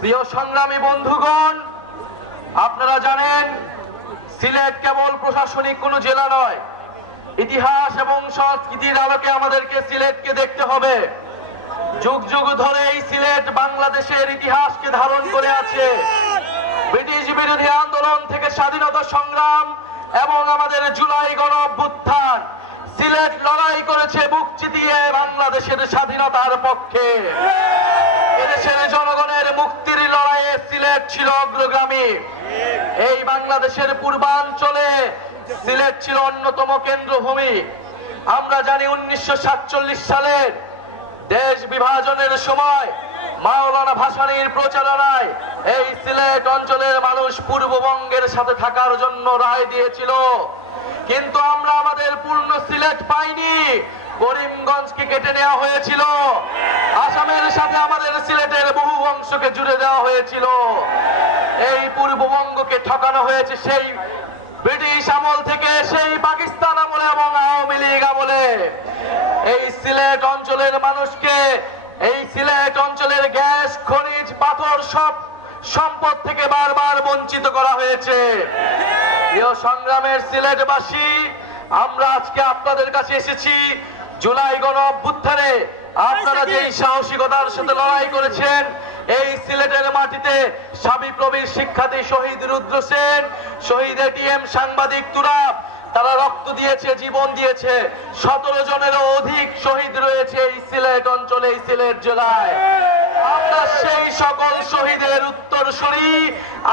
প্রিয় সংগ্রামী বন্ধুগণ, আপনারা জানেন সিলেট কেবল প্রশাসনিক কোনো জেলা নয়। ইতিহাস এবং সংস্কৃতির আলোকে আমাদেরকে সিলেটকে দেখতে হবে। যুগ যুগ ধরে এই সিলেট বাংলাদেশের ইতিহাসকে ধারণ করে আছে। ব্রিটিশ বিরোধী আন্দোলন থেকে স্বাধীনতা সংগ্রাম এবং আমাদের জুলাই গণ অভ্যুত্থান, সিলেট লড়াই করেছে বুক চিতিয়ে বাংলাদেশের স্বাধীনতার পক্ষে। এদেশের জনগণের মুক্তির লড়াইয়ে সিলেট ছিল অগ্রগামী। এই বাংলাদেশের পূর্বাঞ্চলে সিলেট ছিল অন্যতম কেন্দ্রভূমি। আমরা জানি 1947 সালের দেশ বিভাজনের সময় মাওলানা ভাসানীর প্রচারণায় এই সিলেট অঞ্চলের মানুষ পূর্ববঙ্গের সাথে থাকার জন্য রায় দিয়েছিল, কিন্তু আমরা আমাদের পূর্ণ সিলেট পাইনি। করিমগঞ্জকে কেটে নেওয়া হয়েছিল, আসামের সাথে আমাদের সিলেটের বহু অংশকে জুড়ে দেওয়া হয়েছিল। এই পূর্ববঙ্গকে ঠকানো হয়েছে সেই ব্রিটিশ আমল থেকে, সেই পাকিস্তান আমলে এবং আওয়ামী লীগ আমলে। এই সিলেট অঞ্চলের মানুষকে, এই সিলেট অঞ্চলের গ্যাস, খনিজ, পাথর সব সম্পদ থেকে বারবার বঞ্চিত করা হয়েছে। প্রিয় সংগ্রামের সিলেটবাসী, আমরা আজকে আপনাদের কাছে এসেছি জুলাই গণ অভ্যুত্থানে আপনারা যে সাহসিকতার সাথে লড়াই করেছেন। এই সিলেটের মাটিতে সাবিপ্রবির শিক্ষার্থী শহীদ রুদ্র সেন, শহীদ এটিএম সাংবাদিক তুরাব, তারা রক্ত দিয়েছে, জীবন দিয়েছে। 17 জনেরও অধিক শহীদ রয়েছে এই সিলেট অঞ্চলে, এই সিলেট জেলায়। আমরা সেই সকল শহীদের উত্তরসূরি,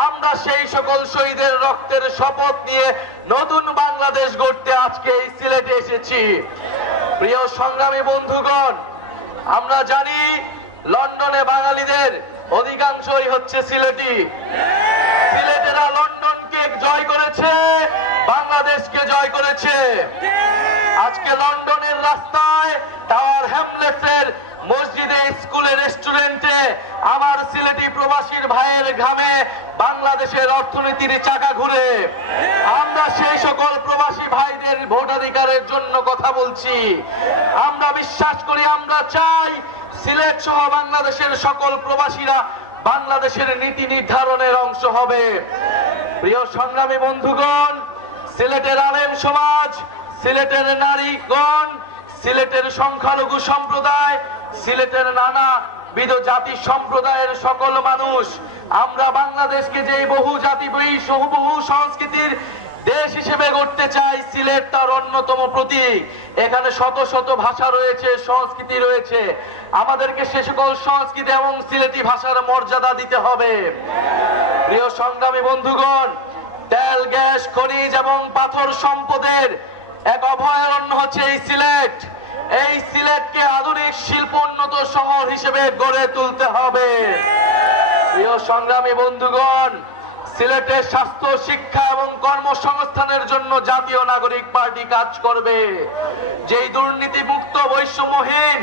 আমরা সেই সকল শহীদের রক্তের শপথ নিয়ে নতুন বাংলাদেশ গড়তে আজকে এই সিলেটে এসেছি। প্রিয় সংগ্রামী বন্ধুগণ, আমরা জানি লন্ডনে বাঙালিদের অধিকাংশই হচ্ছে সিলেটি। সিলেটেরা লন্ডনকে জয় করেছে, বাংলাদেশকে জয় করেছে। আজকে লন্ডনের রাস্তায়, টাওয়ার হ্যামলেটসের মসজিদে, স্কুলে, রেস্টুরেন্টে আমার সিলেটি প্রবাসীর ভাইয়ের ঘামে বাংলাদেশের অর্থনীতির চাকা ঘুরে। আমরা সেই সকল প্রবাসী ভাইদের ভোটাধিকারের জন্য কথা বলছি। আমরা বিশ্বাস করি, আমরা চাই সিলেট সহ বাংলাদেশের সকল প্রবাসীরা বাংলাদেশের নীতি নির্ধারণের অংশ হবে। প্রিয় সংগ্রামী বন্ধুগণ, সিলেটের আলেম সমাজ, সিলেটের নারীগণ, সিলেটের সংখ্যালঘু সম্প্রদায়, সিলেটের নানাবিধ জাতি সম্প্রদায়ের সকল মানুষ, আমরা বাংলাদেশকে যে বহু জাতি, বহু সংস্কৃতির দেশ হিসেবে গড়তে চাই, সিলেট তার অন্যতম প্রতীক। এখানে শত শত ভাষা রয়েছে, সংস্কৃতি রয়েছে। আমাদেরকে সে সকল সংস্কৃতি এবং সিলেটি ভাষার মর্যাদা দিতে হবে। প্রিয় সংগ্রামী বন্ধুগণ, তেল, গ্যাস, খনিজ এবং পাথর সম্পদের এক অভয়ারণ্য হচ্ছে এই সিলেট। এই সিলেটকে আধুনিক শিল্পোন্নত শহর হিসেবে গড়ে তুলতে হবে। প্রিয় সংগ্রামী বন্ধুগণ, সিলেটের স্বাস্থ্য, শিক্ষা এবং কর্মসংস্থানের জন্য জাতীয় নাগরিক পার্টি কাজ করবে। যেই দুর্নীতিমুক্ত, বৈষম্যহীন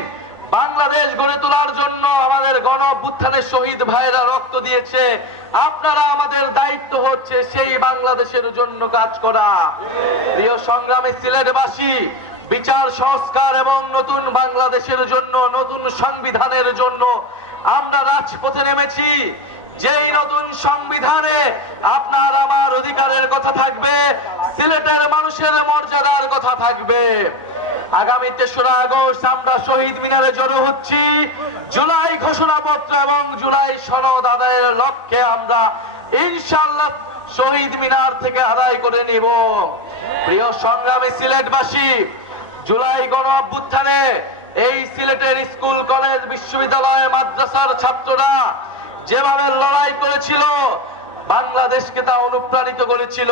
বাংলাদেশ গড়ে তোলার জন্য আমাদের গণ অভ্যুত্থানের শহীদ ভাইরা রক্ত দিয়েছে, আপনারা আমাদের দায়িত্ব হচ্ছে সেই বাংলাদেশের জন্য কাজ করা। প্রিয় সংগ্রামী সিলেটবাসী, বিচার সংস্কার এবং নতুন বাংলাদেশের জন্য, নতুন সংবিধানের জন্য আমরা রাজপথে নেমেছি। যেই নতুন সংবিধানে আপনার আমার অধিকারের কথা থাকবে, সিলেটের মানুষের মর্যাদার কথা থাকবে। আগামী 3রা আগস্ট আমরা শহীদ মিনারে জড়ো হচ্ছি। জুলাই ঘোষণাপত্র এবং জুলাই সনদ আদায়ের লক্ষ্যে আমরা ইনশাআল্লাহ শহীদ মিনার থেকে আদায় করে নিব। প্রিয় সংগ্রামী সিলেটবাসী, জুলাই গণ অভ্যুত্থানে এই সিলেটের স্কুল, কলেজ, বিশ্ববিদ্যালয়, মাদ্রাসার ছাত্ররা যেভাবে লড়াই করেছিল, বাংলাদেশকে তা অনুপ্রাণিত করেছিল।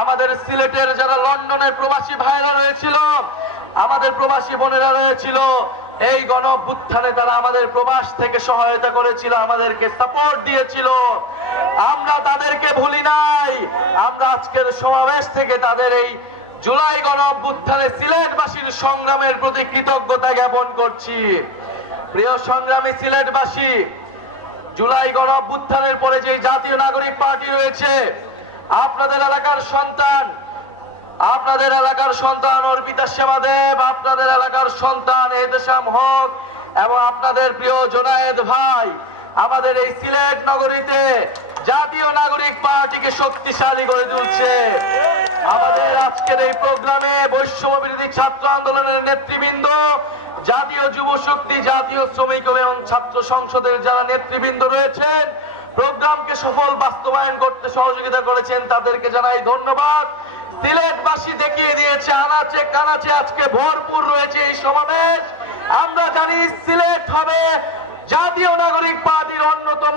আমাদের সিলেটের যারা লন্ডনের প্রবাসী ভাইরা রয়েছিল, আমাদের প্রবাসী বোনেরা রয়েছিল, এই গণ অভ্যুত্থানে তারা আমাদের প্রবাস থেকে সহায়তা করেছিল, আমাদেরকে সাপোর্ট দিয়েছিল। আমরা তাদেরকে ভুলি নাই। আমরা আজকের সমাবেশ থেকে তাদের এই জুলাই গণ অভ্যুত্থানে সিলেটবাসীর সংগ্রামের প্রতি কৃতজ্ঞতা জ্ঞাপন করছি। প্রিয় সংগ্রামী সিলেটবাসী, জুলাই গণ অভ্যুত্থানের পরে যে জাতীয় নাগরিক পার্টি রয়েছে, আপনাদের এলাকার সন্তান, আপনাদের এলাকার সন্তান অর্পিতা সেবাদেব, আপনাদের এলাকার সন্তান এহতেশাম হক এবং আপনাদের প্রিয় জোনায়েদ ভাই, আমাদের এই সিলেট নগরীতে জাতীয় নাগরিক পার্টিকে শক্তিশালী করে তুলছে। আমাদের আজকের এই প্রোগ্রামে বৈষম্য বিরোধী ছাত্র আন্দোলনের নেতৃবৃন্দ, জাতীয় যুব শক্তি, জাতীয় শ্রমিক এবং ছাত্র সংসদের যারা নেতৃবৃন্দ রয়েছেন, প্রোগ্রামকে সফল বাস্তবায়ন করতে সহযোগিতা করেছেন, তাদেরকে জানাই ধন্যবাদ। সিলেটবাসী দেখিয়ে দিয়েছে আনাচে কানাচে আজকে ভরপুর রয়েছে এই সমাবেশ। আমরা জানি সিলেট হবে জাতীয় নাগরিক পার্টির অন্যতম